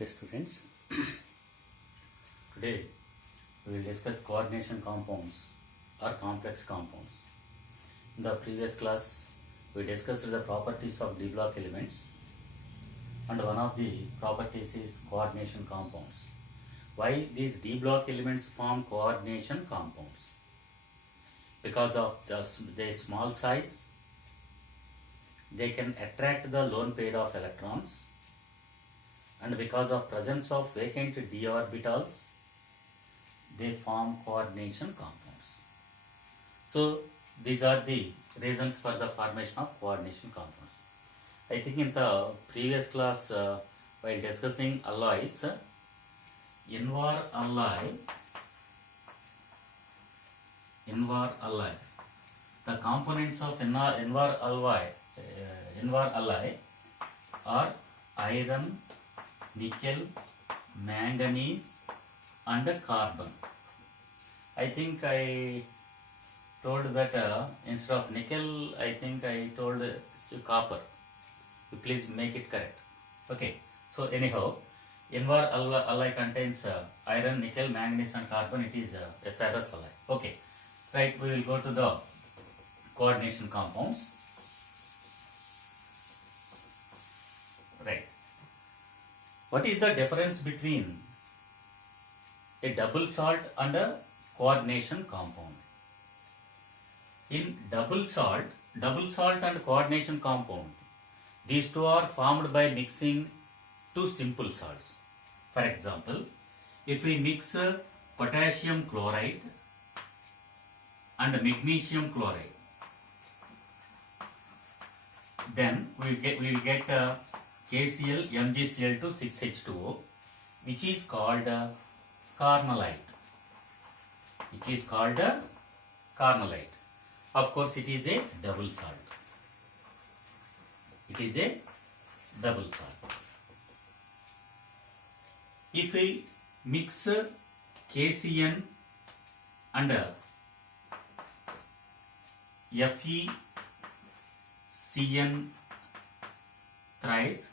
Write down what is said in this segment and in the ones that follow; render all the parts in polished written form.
Okay, students, today we will discuss coordination compounds or complex compounds. In the previous class, we discussed the properties of D block elements, and one of the properties is coordination compounds. Why these D block elements form coordination compounds? Because of their small size, they can attract the lone pair of electrons, and because of presence of vacant d orbitals, they form coordination compounds. So these are the reasons for the formation of coordination compounds. I think in the previous class, while discussing alloys, invar alloy, the components of invar alloy are iron, nickel, manganese and carbon. I think I told that instead of nickel, I think I told copper. You please make it correct. Okay. So anyhow, invar alloy contains iron, nickel, manganese and carbon. It is a ferrous alloy. Okay. Right. We will go to the coordination compounds. Right. What is the difference between a double salt and a coordination compound? In double salt and coordination compound, these two are formed by mixing two simple salts. For example, if we mix potassium chloride and magnesium chloride, then we will get KCl MgCl2 6H2O, which is called carnallite. Of course, it is a double salt. If we mix KCN and FeCN thrice,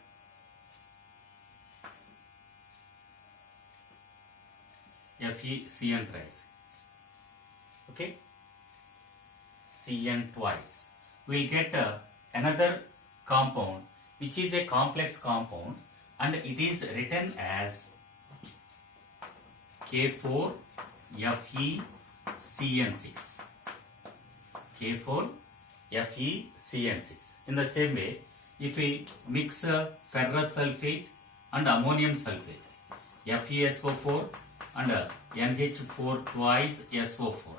FeCN thrice, okay, Cn twice, we will get another compound which is a complex compound, and it is written as K4FeCN6. K4FeCN6. In the same way, if we mix ferrous sulfate and ammonium sulfate, FeSO4 and NH4 twice SO4.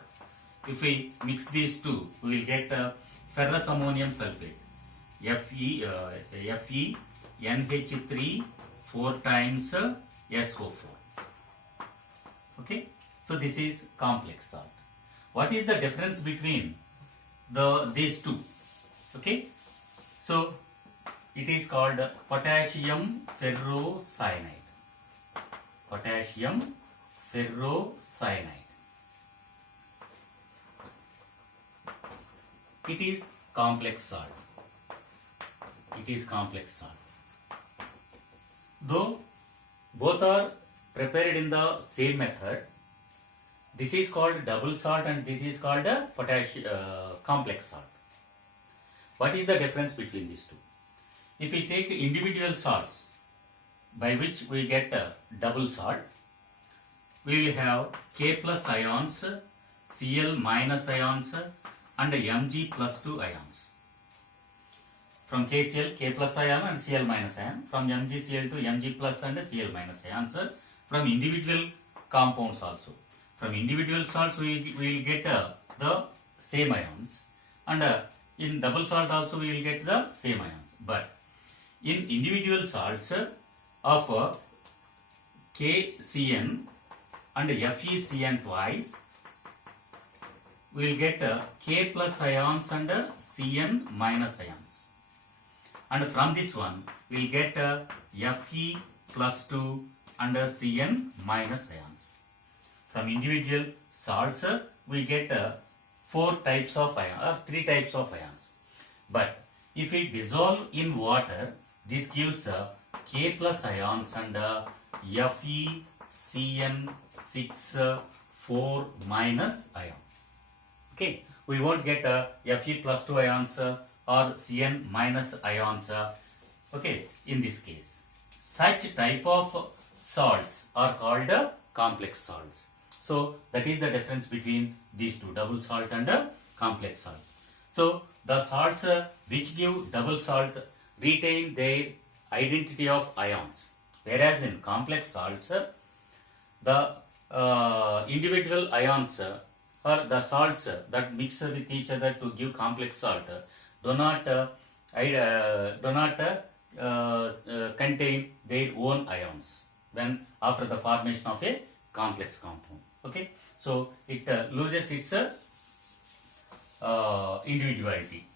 If we mix these two, we will get ferrous ammonium sulfate, FeNH3 4 times SO4. Okay, so this is complex salt. What is the difference between these two? Okay, so it is called potassium ferrocyanide. It is complex salt. Though both are prepared in the same method, this is called double salt and this is called a complex salt. What is the difference between these two? If we take individual salts, by which we get double salt, we will have K plus ions, Cl minus ions and Mg plus 2 ions. From KCl, K plus ion and Cl minus ion. From MgCl to Mg plus and Cl minus ions. From individual compounds also. From individual salts we will get the same ions, and in double salt also we will get the same ions. But in individual salts of KCN and FeCN twice, we will get K plus ions and Cn minus ions. And from this one, we will get Fe plus 2 and Cn minus ions. From individual salts, we get 4 types of ions or 3 types of ions. But if we dissolve in water, this gives K plus ions and FeCN6 4 minus ion. Okay, we won't get Fe plus 2 ions or Cn minus ions. Okay, in this case, such type of salts are called complex salts. So that is the difference between these two, double salt and complex salt. So the salts which give double salt retain their identity of ions, whereas in complex salts the individual ions or the salts that mix with each other to give complex salt do not contain their own ions when after the formation of a complex compound. Okay, so it loses its individuality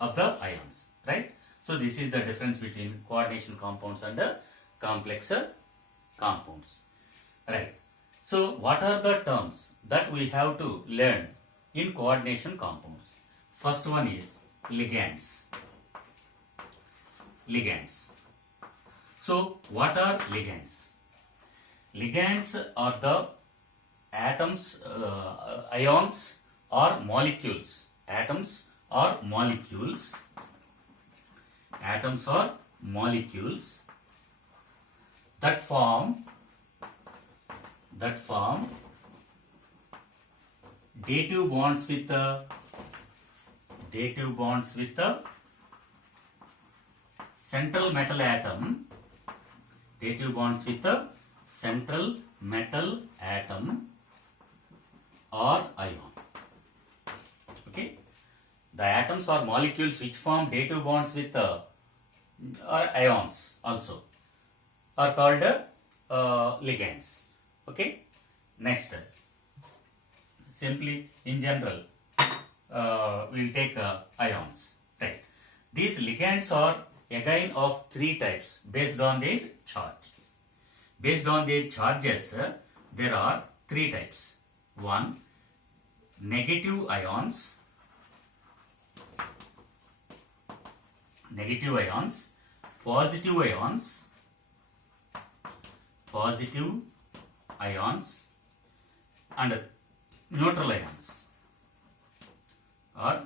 of the ions, right? So this is the difference between coordination compounds and complex compounds, right? So what are the terms that we have to learn in coordination compounds? First one is ligands. Ligands. So what are ligands? Ligands are the atoms, ions or molecules. Atoms or molecules. Atoms or molecules that form dative bonds with the central metal atom. Dative bonds with the central metal atom or ion. Okay, the atoms or molecules which form dative bonds with or ions also are called ligands. Okay, next, simply in general we'll take ions, right? These ligands are again of three types based on their charge. Based on their charges there are three types. One, negative ions, positive ions and neutral ions, or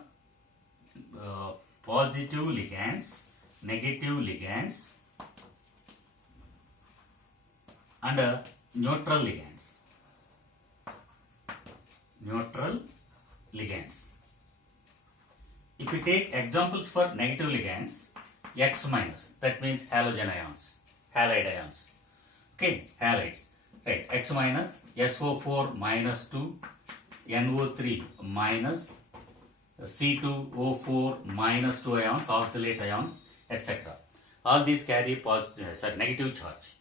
positive ligands, negative ligands and neutral ligands. If you take examples for negative ligands, X minus, that means halogen ions, halide ions. Okay, halides, right? X minus, SO4 minus 2, NO3 minus, C2O4 minus 2 ions, oxalate ions, etc. All these carry negative charge.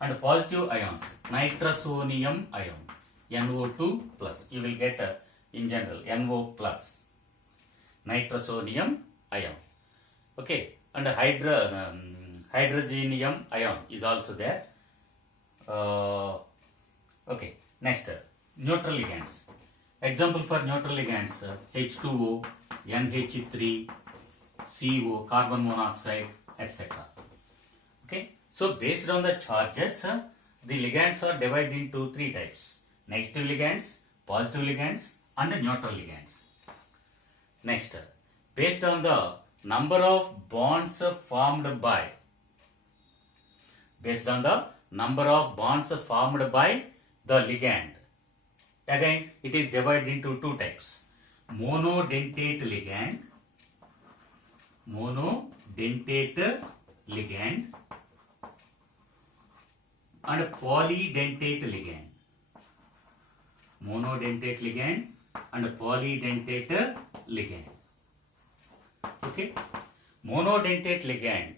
And positive ions, nitrosonium ion, NO2 plus. You will get in general NO plus, nitrosonium ion. Okay, and hydrogenium ion is also there. Okay, next, neutral ligands. Example for neutral ligands, H2O, NH3, CO, carbon monoxide, etc. Okay, so based on the charges, the ligands are divided into three types: negative ligands, positive ligands and neutral ligands. Next, based on the number of bonds formed by the ligand, again it is divided into two types: monodentate ligand and polydentate ligand. Monodentate ligand and polydentate ligand. Okay, monodentate ligand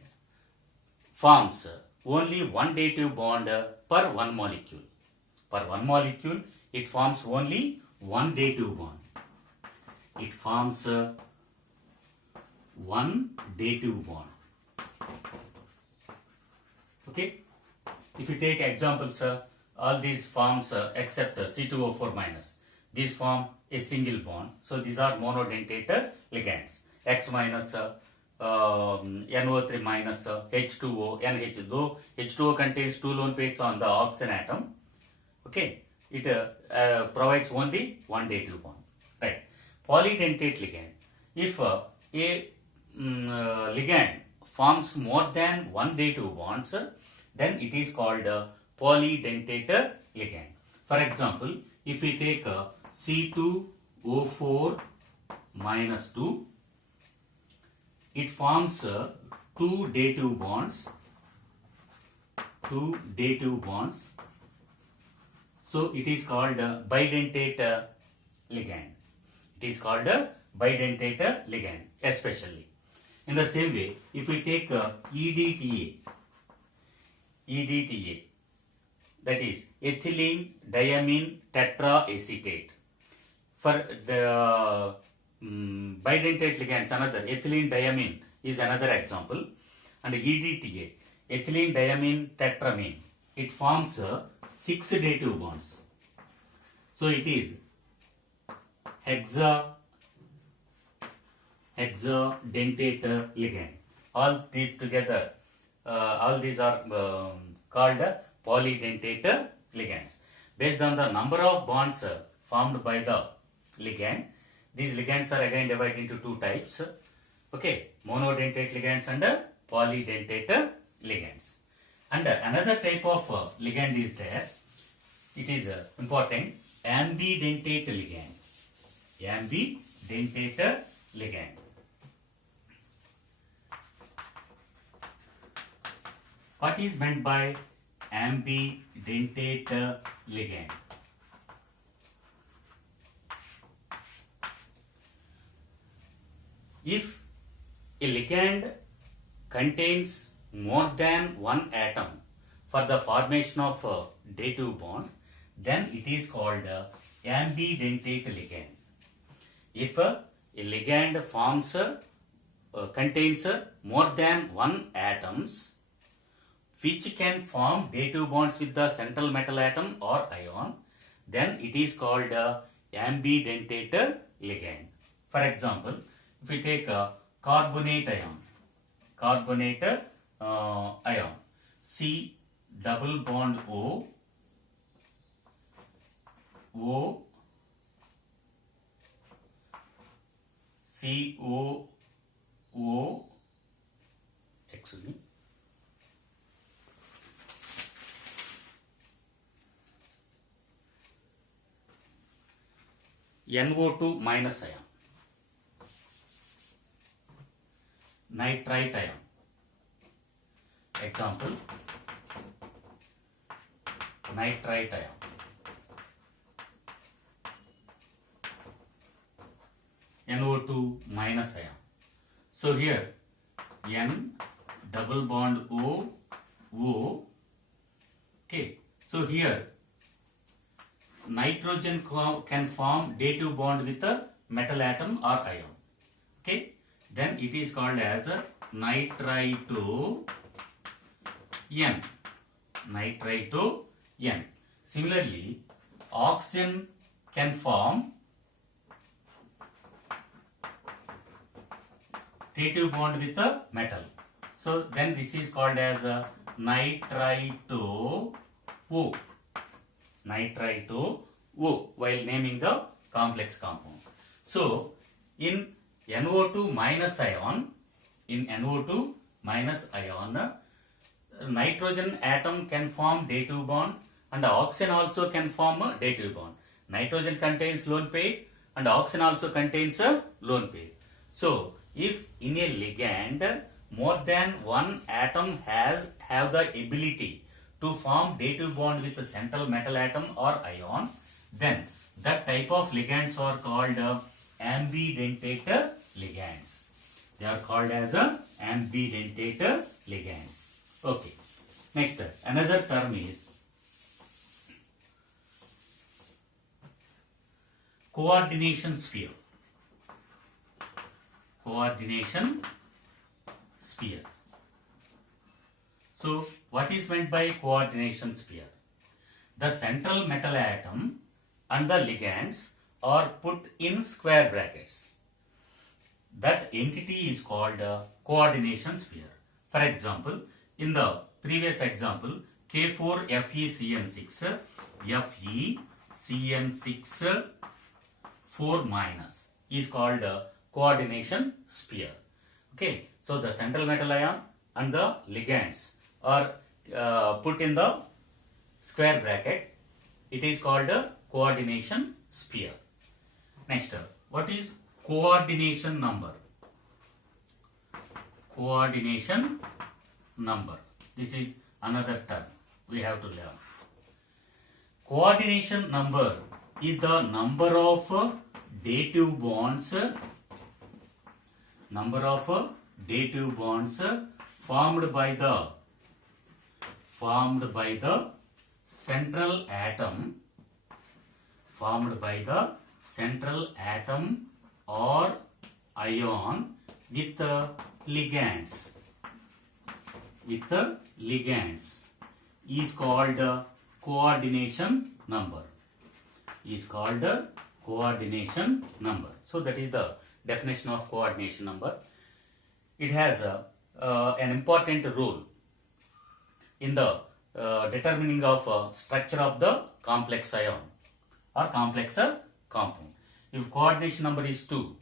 forms only one dative bond per one molecule. Per one molecule, it forms only one dative bond. It forms one dative bond. Okay, if you take examples, all these forms except C2O4 minus, these form a single bond. So these are monodentate ligands. X minus NO3 minus H2O, NH. Though H2O contains two lone pairs on the oxygen atom, okay, it provides only one dative bond. Right. Polydentate ligand. If a ligand forms more than one dative bonds, then it is called polydentate ligand. For example, if we take C2O4 minus 2, it forms two dative bonds. So it is called bidentate ligand. It is called bidentate ligand, especially. In the same way, if we take EDTA, that is ethylene diamine tetraacetate. For the bidentate ligands, another ethylene diamine is another example, and EDTA, ethylene diamine tetramine, it forms 6 dative bonds. So it is hexadentate ligand. All these together, all these are called polydentate ligands. Based on the number of bonds formed by the ligand, these ligands are again divided into two types. Okay, monodentate ligands and polydentate ligands. And another type of ligand is there. It is important, ambidentate ligand. Ambidentate ligand. What is meant by ambidentate ligand? If a ligand contains more than one atom for the formation of a dative bond, then it is called ambidentate ligand. If a ligand contains more than one atoms which can form dative bonds with the central metal atom or ion, then it is called ambidentate ligand. For example, if we take a carbonate ion, C double bond O, COO, excuse me, NO2 minus ion, nitrite ion. Example, nitrite ion. NO2 minus ion. So here N double bond O. Okay. So here nitrogen can form dative bond with a metal atom or ion. Okay. Then it is called as a nitrito N. Nitrito N. Similarly, oxygen can form dative bond with a metal. So then this is called as a nitrito O. Nitrito O while naming the complex compound. So in NO2 minus ion, nitrogen atom can form dative bond and oxygen also can form a dative bond. Nitrogen contains lone pair and oxygen also contains a lone pair. So if in a ligand more than one atom have the ability to form dative bond with a central metal atom or ion, then that type of ligands are called ambidentate ligands. They are called as ambidentate ligands. Okay. Next, another term is coordination sphere. Coordination sphere. So, what is meant by coordination sphere? The central metal atom and the ligands are put in square brackets. That entity is called coordination sphere. For example, in the previous example, K4FeCN6, FeCN6 4 minus is called a coordination sphere. Okay, so the central metal ion and the ligands are put in the square bracket. It is called a coordination sphere. Next, what is coordination number? Coordination number. This is another term we have to learn. Coordination number is the number of dative bonds formed by the central atom or ion with ligands is called coordination number. So that is the definition of coordination number. It has an important role in the determining of structure of the complex ion or complex compound. If coordination number is 2,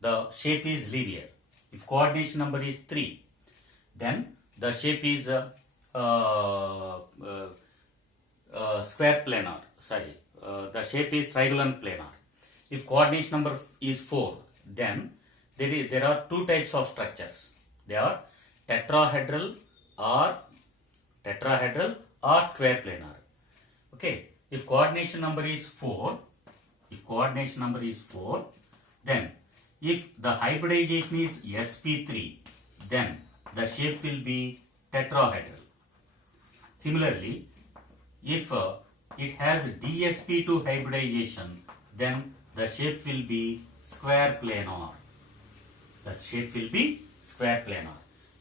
the shape is linear. If coordination number is 3, then the shape is square planar. The shape is trigonal planar. If coordination number is 4, then there are two types of structures. They are tetrahedral or square planar. Okay. If coordination number is 4, then if the hybridization is sp3, then the shape will be tetrahedral. Similarly, if it has dsp2 hybridization, then the shape will be square planar.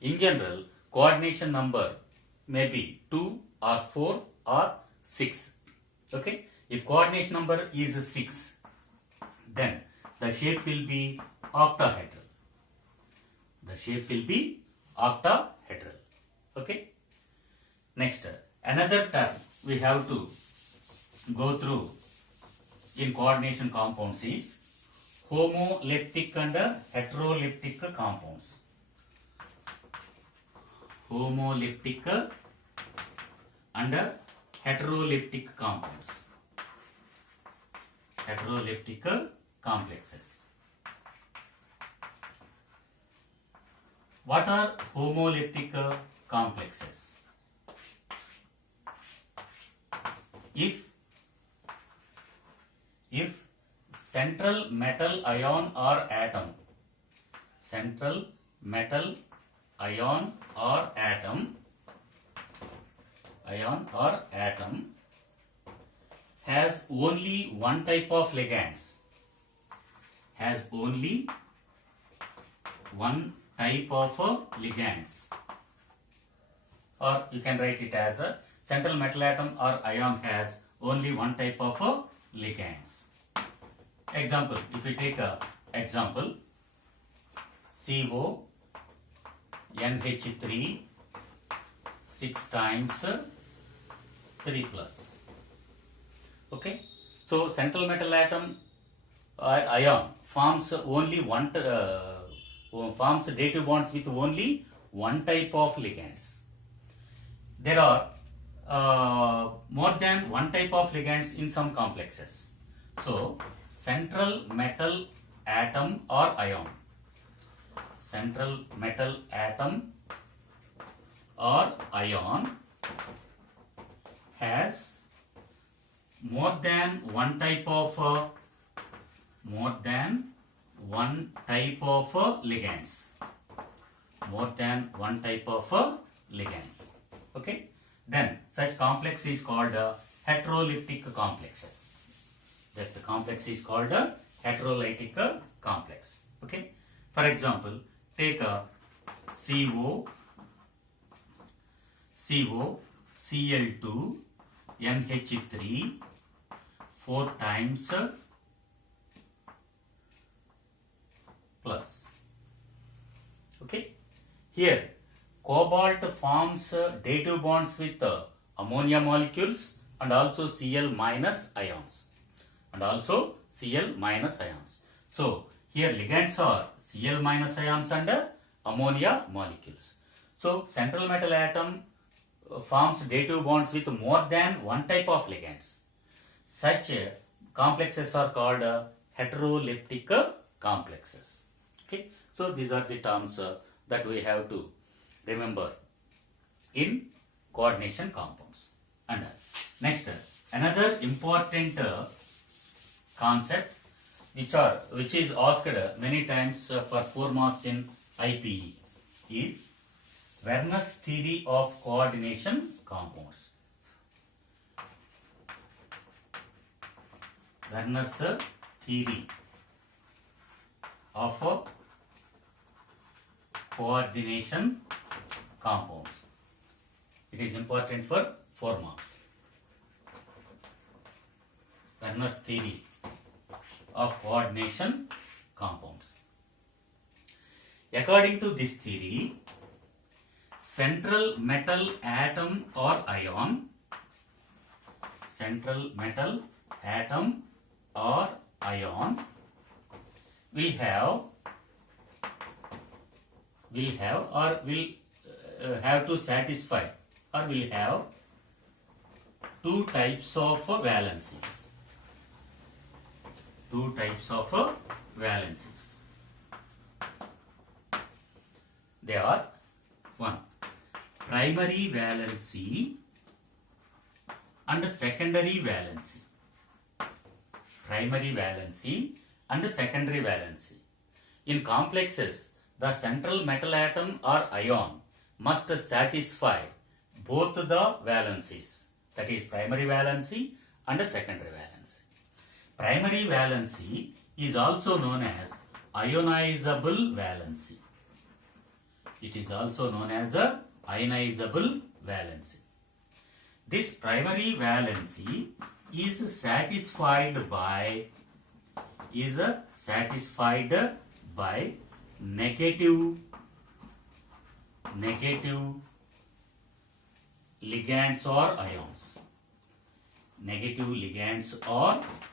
In general, coordination number may be 2 or 4 or 6. Okay. If coordination number is 6, then the shape will be octahedral. Okay. Next, another term we have to go through in coordination compounds is homoleptic and heteroleptic compounds. Homoleptic and heteroleptic compounds. Heteroleptic complexes. What are homoleptic complexes? If central metal ion or atom has only one type of ligands, or you can write it as a central metal atom or ion has only one type of ligands. Example, if we take a example, CO NH3 6 times 3 plus. Okay, so central metal atom or ion forms only forms dative bonds with only one type of ligands. There are more than one type of ligands in some complexes. So central metal atom or ion has more than one type of ligands. Okay, then such complex is called heteroleptic complexes. That the complex is called a heterolytic complex. Okay, for example, take a Cl2 NH3 4 times plus. Okay, Here, cobalt forms dative bonds with ammonia molecules and also Cl minus ions. So, here ligands are Cl minus ions and ammonia molecules. So, central metal atom forms dative bonds with more than one type of ligands. Such complexes are called heteroleptic complexes. Okay, so these are the terms that we have to remember in coordination compounds. And next, another important concept which is asked many times for 4 marks in IPE is Werner's theory of coordination compounds. Werner's theory of coordination compounds. It is important for 4 marks. Werner's theory of coordination compounds. According to this theory, central metal atom or ion will have to satisfy or will have 2 types of valencies. They are 1. Primary valency and secondary valency. In complexes, the central metal atom or ion must satisfy both the valencies, that is primary valency and secondary valency. Primary valency is also known as ionizable valency. It is also known as a ionizable valency. This primary valency is satisfied by negative ligands or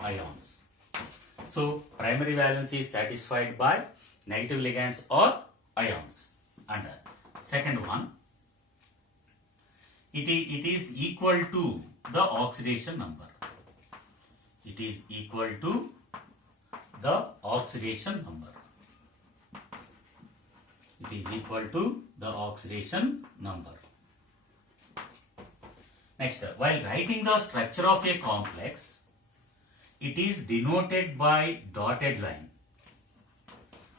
ions. So, primary valency is satisfied by negative ligands or ions. And second one, it is equal to the oxidation number. It is equal to the oxidation number. Next, while writing the structure of a complex, it is denoted by dotted line.